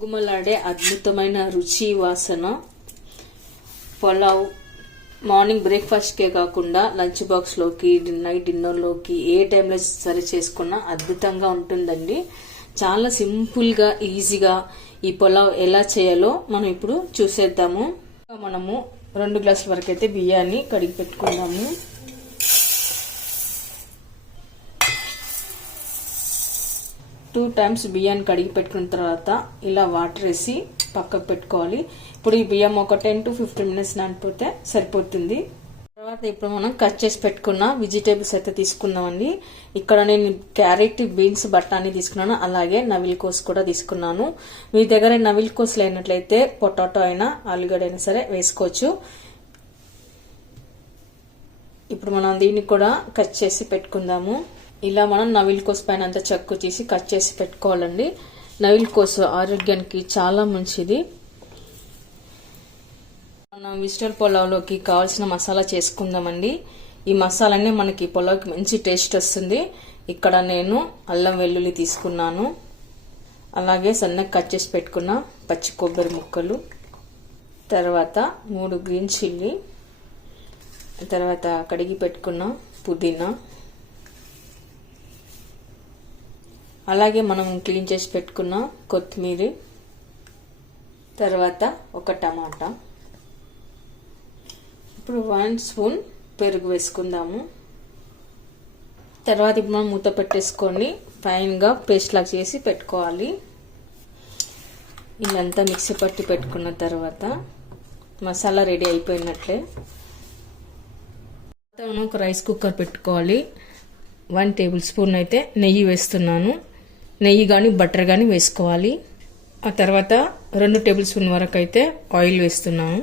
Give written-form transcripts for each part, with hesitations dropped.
గుమగుమలాడే అద్భుతమైన రుచి వాసన పులావ్ మార్నింగ్ బ్రేక్ఫాస్ట్కే కాకుండా లంచ్ బాక్స్లోకి నైట్ డిన్నర్లోకి ఏ టైంలో సరి చేసుకున్నా అద్భుతంగా ఉంటుందండి. చాలా సింపుల్గా ఈజీగా ఈ పులావ్ ఎలా చేయాలో మనం ఇప్పుడు చూసేద్దాము. మనము 2 గ్లాసుల వరకు అయితే బియ్యాన్ని కడిగి పెట్టుకుందాము. టూ టైమ్స్ బియ్యాన్ని కడిగి పెట్టుకున్న తర్వాత ఇలా వాటర్ వేసి పక్కకు పెట్టుకోవాలి. ఇప్పుడు ఈ బియ్యం ఒక 10 to 15 minutes నానిపోతే సరిపోతుంది. తర్వాత ఇప్పుడు మనం కట్ చేసి పెట్టుకున్న వెజిటేబుల్స్ అయితే తీసుకున్నామండి. ఇక్కడ నేను క్యారెట్, బీన్స్, బఠానీ తీసుకున్నాను. అలాగే నవిల్ కోస్ కూడా తీసుకున్నాను. మీ దగ్గర నవిల్ కోస్ లేనట్లయితే పొటాటో అయినా ఆలుగడ్డ అయినా సరే వేసుకోవచ్చు. ఇప్పుడు మనం దీన్ని కూడా కట్ చేసి పెట్టుకుందాము. ఇలా మనం నవిల్ కోస్ పైన అంతా చెక్కు తీసి కట్ చేసి పెట్టుకోవాలండి. నవిల్ కోస్ ఆరోగ్యానికి చాలా మంచిది. మనం వెజిటబుల్ పులావ్లోకి కావాల్సిన మసాలా చేసుకుందామండి. ఈ మసాలానే మనకి పులావ్కి మంచి టేస్ట్ వస్తుంది. ఇక్కడ నేను అల్లం వెల్లుల్లి తీసుకున్నాను. అలాగే సన్నగా కట్ చేసి పెట్టుకున్న పచ్చి కొబ్బరి ముక్కలు, తర్వాత 3 గ్రీన్ చిల్లీ, తర్వాత కడిగి పెట్టుకున్న పుదీనా, అలాగే మనం క్లీన్ చేసి పెట్టుకున్న కొత్తిమీర, తర్వాత ఒక టమాటా. ఇప్పుడు 1 స్పూన్ పెరుగు వేసుకుందాము. తర్వాత ఇప్పుడు మనం మూత పెట్టేసుకొని ఫైన్గా పేస్ట్ లాగా చేసి పెట్టుకోవాలి. ఇదంతా మిక్సీ పట్టి పెట్టుకున్న తర్వాత మసాలా రెడీ అయిపోయినట్లే. మనం ఒక రైస్ కుక్కర్ పెట్టుకోవాలి. 1 టేబుల్ స్పూన్ అయితే నెయ్యి వేస్తున్నాను. నెయ్యి కానీ బటర్ కానీ వేసుకోవాలి. ఆ తర్వాత 2 టేబుల్ స్పూన్ వరకు అయితే ఆయిల్ వేస్తున్నాను.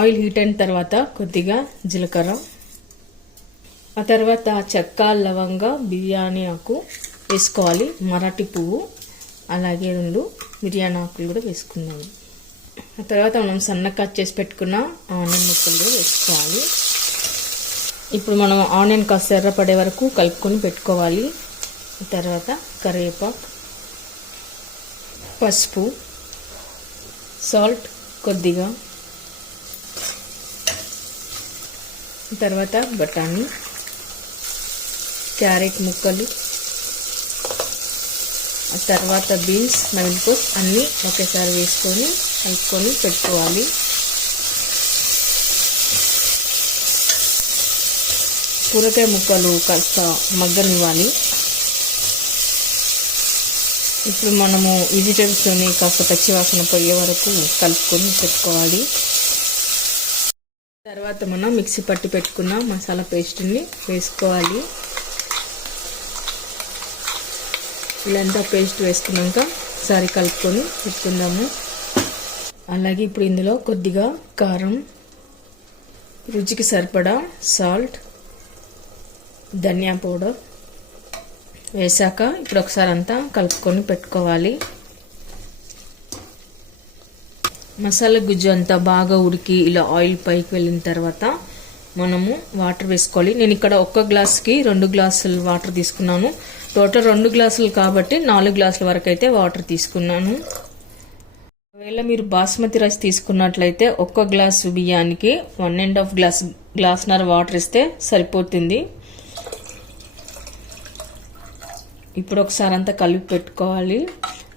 ఆయిల్ హీట్ అయిన తర్వాత కొద్దిగా జీలకర్ర, ఆ తర్వాత చెక్క, లవంగ, బిర్యానీ ఆకు వేసుకోవాలి. మరాఠీ పువ్వు, అలాగే 2 బిర్యానీ ఆకులు కూడా వేసుకున్నాము. ఆ తర్వాత మనం సన్నగా కట్ చేసి పెట్టుకున్న ఆనియన్ ముక్కలు కూడా వేసుకోవాలి. ఇప్పుడు మనం ఆనియన్ కాస్త ఎర్రపడే వరకు కలుపుకొని పెట్టుకోవాలి. తర్వాత కరివేపాకు, పసుపు, సాల్ట్ కొద్దిగా, తర్వాత బఠానీ, క్యారెట్ ముక్కలు, ఆ తర్వాత బీన్స్, నవిల్ కోస్ అన్నీ ఒకేసారి వేసుకొని కలుపుకొని పెట్టుకోవాలి. కూరగాయ ముక్కలు కాస్త మగ్గనివ్వాలి. ఇప్పుడు మనము వెజిటేబుల్స్ని కాస్త పచ్చివాసన పోయే వరకు కలుపుకొని పెట్టుకోవాలి. తర్వాత మనం మిక్సీ పట్టి పెట్టుకున్న మసాలా పేస్ట్ని వేసుకోవాలి. ఇలాంతా పేస్ట్ వేసుకున్నాక ఒకసారి కలుపుకొని పెట్టుకుందాము. అలాగే ఇప్పుడు ఇందులో కొద్దిగా కారం, రుచికి సరిపడా సాల్ట్, ధనియా పౌడర్ వేసాక ఇప్పుడు ఒకసారి అంతా కలుపుకొని పెట్టుకోవాలి. మసాలా గుజ్జు అంతా బాగా ఉడికి ఇలా ఆయిల్ పైకి వెళ్ళిన తర్వాత మనము వాటర్ వేసుకోవాలి. నేను ఇక్కడ 1 గ్లాస్కి 2 గ్లాసులు వాటర్ తీసుకున్నాను. టోటల్ 2 గ్లాసులు కాబట్టి 4 గ్లాసుల వరకు అయితే వాటర్ తీసుకున్నాను. ఒకవేళ మీరు బాస్మతి రైస్ తీసుకున్నట్లయితే 1 గ్లాసు బియ్యానికి 1.5 గ్లాసున్నర వాటర్ ఇస్తే సరిపోతుంది. ఇప్పుడు ఒకసారి అంతా కలిపి పెట్టుకోవాలి.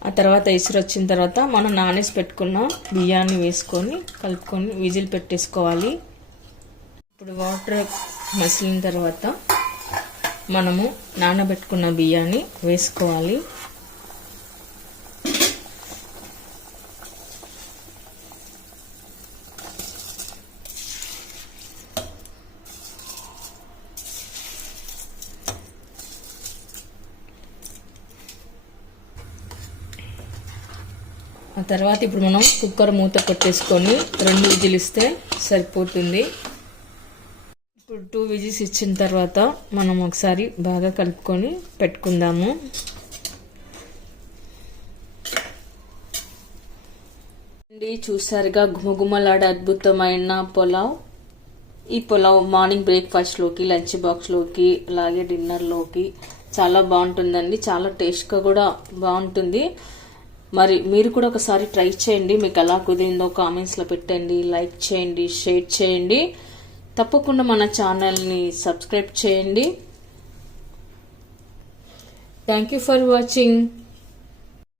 ఆ తర్వాత ఎసురు వచ్చిన తర్వాత మనం నానేసి పెట్టుకున్న బియ్యాన్ని వేసుకొని కలుపుకొని విజిల్ పెట్టేసుకోవాలి. ఇప్పుడు వాటర్ మసిలిన తర్వాత మనము నానబెట్టుకున్న బియ్యాన్ని వేసుకోవాలి. ఆ తర్వాత ఇప్పుడు మనం కుక్కర్ మూత పెట్టేసుకొని 2 విజిల్ ఇస్తే సరిపోతుంది. ఇప్పుడు 2 విజిల్స్ ఇచ్చిన తర్వాత మనం ఒకసారి బాగా కలుపుకొని పెట్టుకుందాము. చూసారుగా గుమగుమలాడే అద్భుతమైన పులావ్. ఈ పులావ్ మార్నింగ్ బ్రేక్ఫాస్ట్లోకి, లంచ్ బాక్స్లోకి, అలాగే డిన్నర్లోకి చాలా బాగుంటుందండి, చాలా టేస్ట్గా కూడా బాగుంటుంది. మరి మీరు కూడా ఒకసారి ట్రై చేయండి, మీకు ఎలా కుదిరిందో కామెంట్స్లో పెట్టండి, లైక్ చేయండి, షేర్ చేయండి. తప్పకుండా మన ఛానల్ని సబ్స్క్రైబ్ చేయండి. Thank you for watching.